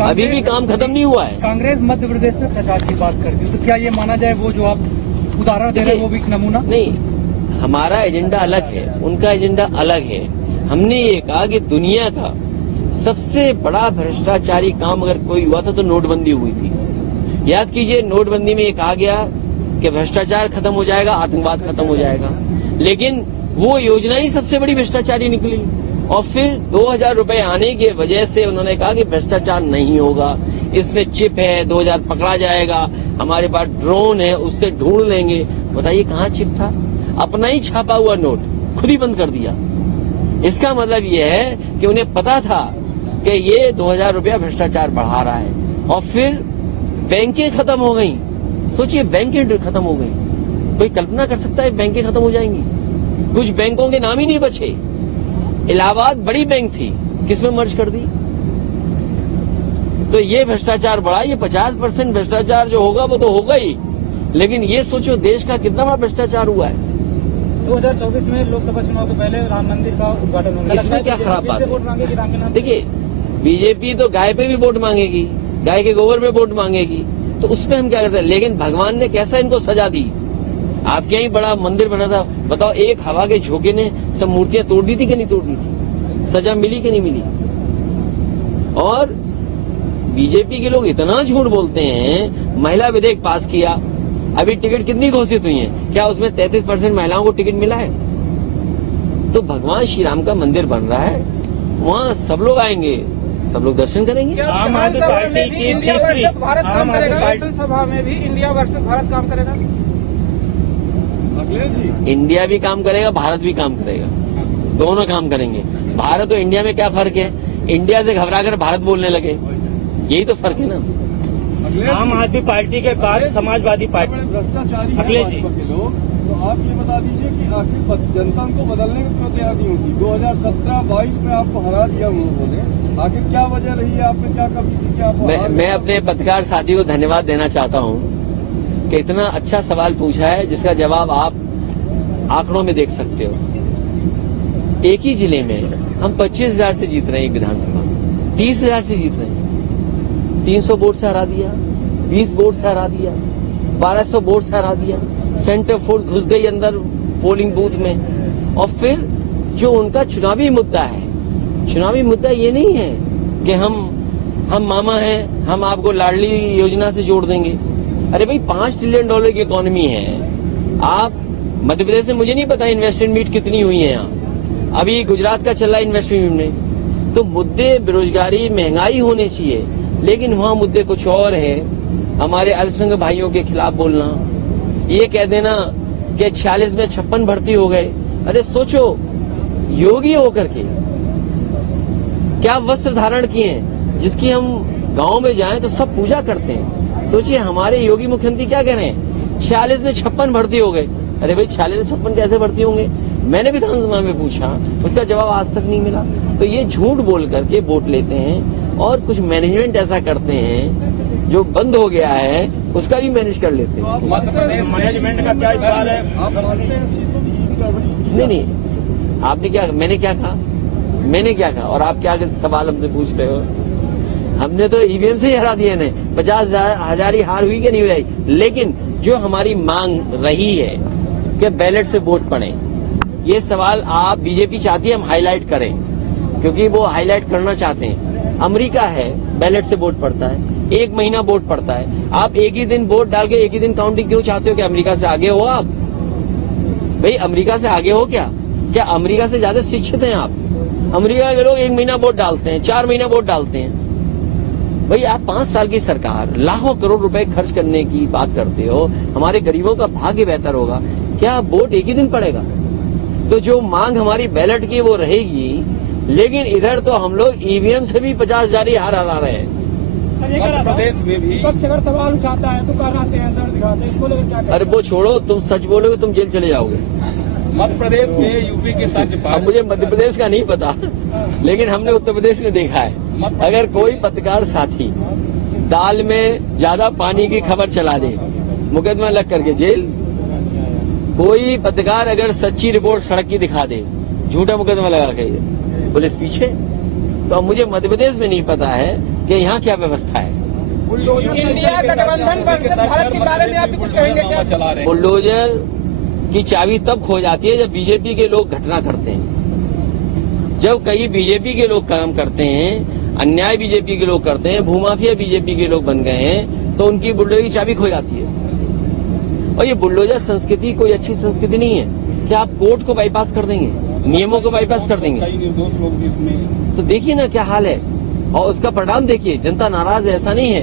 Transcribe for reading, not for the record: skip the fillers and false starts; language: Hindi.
अभी भी काम खत्म नहीं हुआ है। कांग्रेस मध्य प्रदेश में प्रचार की बात करती है, तो क्या ये माना जाए वो जो आप उदाहरण दे रहे हैं वो भी एक नमूना? नहीं, हमारा एजेंडा अलग है, उनका एजेंडा अलग है। हमने ये कहा कि दुनिया का सबसे बड़ा भ्रष्टाचारी काम अगर कोई हुआ था तो नोटबंदी हुई थी। याद कीजिए, नोटबंदी में ये कहा गया कि भ्रष्टाचार खत्म हो जाएगा, आतंकवाद खत्म हो जाएगा, लेकिन वो योजना ही सबसे बड़ी भ्रष्टाचारी निकली। और फिर 2000 रुपए आने की वजह से उन्होंने कहा कि भ्रष्टाचार नहीं होगा, इसमें चिप है, 2000 पकड़ा जाएगा, हमारे पास ड्रोन है, उससे ढूंढ लेंगे। बताइए कहाँ चिप था? अपना ही छापा हुआ नोट खुद ही बंद कर दिया। इसका मतलब ये है कि उन्हें पता था कि ये 2000 रुपया भ्रष्टाचार बढ़ा रहा है। और फिर बैंकें खत्म हो गई। सोचिए, बैंकें खत्म हो गई। कोई कल्पना कर सकता है बैंकें खत्म हो जाएंगी? कुछ बैंकों के नाम ही नहीं बचे। इलाहाबाद बड़ी बैंक थी, किसमें मर्ज कर दी? तो ये भ्रष्टाचार बढ़ा। ये 50% भ्रष्टाचार जो होगा वो तो होगा ही, लेकिन ये सोचो देश का कितना बड़ा भ्रष्टाचार हुआ है। 2024 में लोकसभा चुनाव से पहले राम मंदिर का उद्घाटन होगा, इसमें क्या खराब बात है? देखिए, बीजेपी तो गाय पे भी वोट मांगेगी, गाय के गोबर पे वोट मांगेगी, तो उसमें हम क्या करते हैं? लेकिन भगवान ने कैसा इनको सजा दी। आपके यहाँ बड़ा मंदिर बना था, बताओ, एक हवा के झोंके ने सब मूर्तियां तोड़ दी थी कि नहीं तोड़ दी थी? सजा मिली कि नहीं मिली? और बीजेपी के लोग इतना झूठ बोलते हैं। महिला विधेयक पास किया, अभी टिकट कितनी घोषित हुई है? क्या उसमें 33% महिलाओं को टिकट मिला है? तो भगवान श्री राम का मंदिर बन रहा है, वहाँ सब लोग आएंगे, सब लोग दर्शन करेंगे। आम आदमी पार्टी की तीसरी भारत काम करेगा, सभा में भी इंडिया वर्सेस भारत काम करेगा। इंडिया भी काम करेगा, भारत भी काम करेगा, दोनों काम करेंगे। भारत और इंडिया में क्या फर्क है? इंडिया से घबराकर भारत बोलने लगे, यही तो फर्क है ना। आम आदमी पार्टी के बाद समाजवादी पार्टी भ्रष्टाचारी अखिलेश जी लोग, तो आप ये बता दीजिए कि आखिर जनता उनको बदलने को क्यों तैयार नहीं होती? 2017-22 में आपको हरा दिया उन्होंने, आखिर क्या वजह रही है? आपने क्या कमी थी कि आप मैं अपने पत्रकार साथी को धन्यवाद देना चाहता हूँ कि इतना अच्छा सवाल पूछा है जिसका जवाब आप आंकड़ों में देख सकते हो। एक ही जिले में हम 25,000 से जीत रहे हैं, एक विधानसभा 30,000 से जीत रहे हैं। 300 वोट से हरा दिया, 20 वोट से हरा दिया, 1200 वोट से हरा दिया। सेंटर फोर्स घुस गई अंदर पोलिंग बूथ में। और फिर जो उनका चुनावी मुद्दा है, चुनावी मुद्दा ये नहीं है कि हम मामा हैं, हम आपको लाडली योजना से जोड़ देंगे। अरे भाई, $5 ट्रिलियन की इकोनॉमी है। आप मध्य प्रदेश में, मुझे नहीं पता इन्वेस्टमेंट मीट कितनी हुई है यहाँ, अभी गुजरात का चल रहा है इन्वेस्टमेंट में। तो मुद्दे बेरोजगारी, महंगाई होने चाहिए, लेकिन वहाँ मुद्दे कुछ और है। हमारे अल्पसंख्यक भाइयों के खिलाफ बोलना, ये कह देना कि 46 में 56 भर्ती हो गए। अरे सोचो, योगी होकर के क्या वस्त्र धारण किए हैं, जिसकी हम गांव में जाएं तो सब पूजा करते हैं। सोचिए, हमारे योगी मुख्यमंत्री क्या कह रहे हैं? 46 में 56 भर्ती हो गए। अरे भाई, 46 में 56 कैसे भर्ती होंगे? मैंने विधानसभा में पूछा, उसका जवाब आज तक नहीं मिला। तो ये झूठ बोल करके वोट लेते हैं, और कुछ मैनेजमेंट ऐसा करते हैं जो बंद हो गया है, उसका भी मैनेज कर लेते हैं। मध्य प्रदेश मैनेजमेंट का क्या सवाल है? नहीं, आपने क्या, मैंने क्या कहा और आप क्या सवाल हमसे पूछ रहे हो? हमने तो ईवीएम से ही हरा दिए ने। 50,000 ही हार हुई कि नहीं हुई? लेकिन जो हमारी मांग रही है कि बैलेट से वोट पड़े, ये सवाल आप बीजेपी चाहती है हम हाईलाइट करें, क्योंकि वो हाईलाइट करना चाहते हैं। अमेरिका है, बैलेट से वोट पड़ता है, 1 महीना वोट पड़ता है। आप एक ही दिन वोट डाल के एक ही दिन काउंटिंग क्यों चाहते हो? कि अमेरिका से आगे हो आप? भाई, अमेरिका से आगे हो क्या अमेरिका से ज्यादा शिक्षित हैं आप? अमेरिका के लोग 1 महीना वोट डालते हैं, 4 महीना वोट डालते हैं। भाई, आप 5 साल की सरकार लाखों करोड़ रुपए खर्च करने की बात करते हो, हमारे गरीबों का भाग्य बेहतर होगा, क्या वोट एक ही दिन पड़ेगा? तो जो मांग हमारी बैलेट की वो रहेगी, लेकिन इधर तो हम लोग ईवीएम से भी 50,000 ही हार हरा रहे हैं। मध्य प्रदेश में भी विपक्ष अगर सवाल उठाता है तो कराते हैं, अंदर दिखाते हैं, इसको लेकर क्या? अरे वो छोड़ो, तुम सच बोलोगे तुम जेल चले जाओगे। मध्य प्रदेश में यूपी के साथ, अब मुझे मध्य प्रदेश का नहीं पता, लेकिन हमने उत्तर प्रदेश में देखा है। अगर कोई पत्रकार साथी दाल में ज्यादा पानी की खबर चला दे, मुकदमा लग करके जेल। कोई पत्रकार अगर सच्ची रिपोर्ट सड़क की दिखा दे, झूठा मुकदमा लगा के, पुलिस पीछे। तो अब मुझे मध्य प्रदेश में नहीं पता है कि यहाँ क्या व्यवस्था है। इंडिया गठबंधन वर्सेस भारत के बारे में आप भी कुछ कहेंगे क्या? बुलडोजर की चाबी तब खो जाती है जब बीजेपी के लोग घटना करते हैं। जब कई बीजेपी के लोग काम करते हैं, अन्याय बीजेपी के लोग करते हैं, भूमाफिया बीजेपी के लोग बन गए हैं, तो उनकी बुलडोजर की चाबी खो जाती है। और ये बुलडोजर संस्कृति कोई अच्छी संस्कृति नहीं है कि आप कोर्ट को बाईपास कर देंगे, नियमों को बाईपास कर देंगे। निर्दोष लोग भी इसमें तो देखिए ना क्या हाल है, और उसका परिणाम देखिए, जनता नाराज है, ऐसा नहीं है।